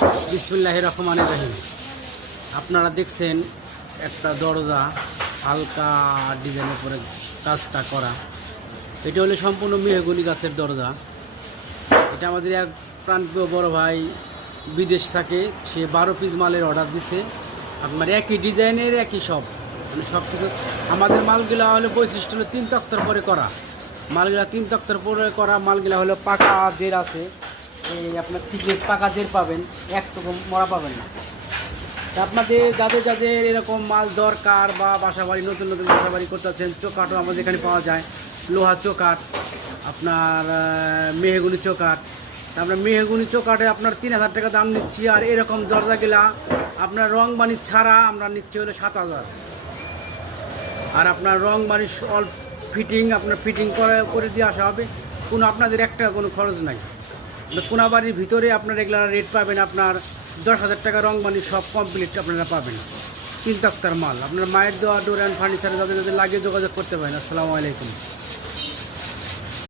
বিসমিল্লাহির রহমানির রহিম। আপনারা দেখছেন একটা দরজা হালকা ডিজাইনের পরে কাজটা করা। এটা হলো সম্পূর্ণ মেহগনি গাছের দরজা। এটা আমাদের এক প্রান্তীয় বড় ভাই বিদেশ থাকে, সে 12 পিস মালের অর্ডার দিছে। আপনার একই ডিজাইনের একই সব, মানে সব কিছু। আমাদের মালগুলা হলো বৈশিষ্ট্য হলো 3 তক্তার পরে করা মালগুলা, 3 তক্তার পরে করা মালগুলা হলো পাকা দের আছে। এই আপনার চিকেন পাকা দের পাবেন, একটুকু মরা পাবেন না। তা আপনাদের যাদের যাদের এরকম মাল দরকার বা বাসাবাড়ি নতুন নতুন বাসাবাড়ি করতে চাচ্ছেন, চোকাটও আমাদের এখানে পাওয়া যায়। লোহা চোকাট, আপনার মেহগুনি চোকাট। আপনার মেহগুনি চোকাটে আপনার 3000 টাকা দাম নিচ্ছি। আর এরকম দরজাগুলা আপনার রং বানিশ ছাড়া আমরা নিচ্ছি হলো 7000। আর আপনার রং বানিশ অল ফিটিং, আপনার ফিটিং করে দিয়ে আসা হবে। কোনো আপনাদের একটা কোনো খরচ নাই। কোনাবাড়ির ভিতরে আপনার রেগুলার রেট পাবেন আপনার 10,000 টাকা রং বানিশ সব কমপ্লিট আপনারা পাবেন। 3 তক্তার মাল আপনার মায়ের দেওয়া ডোর অ্যান্ড ফার্নিচারে যাদের যাদের লাগিয়ে যোগাযোগ করতে পারেন। আসসালামু আলাইকুম।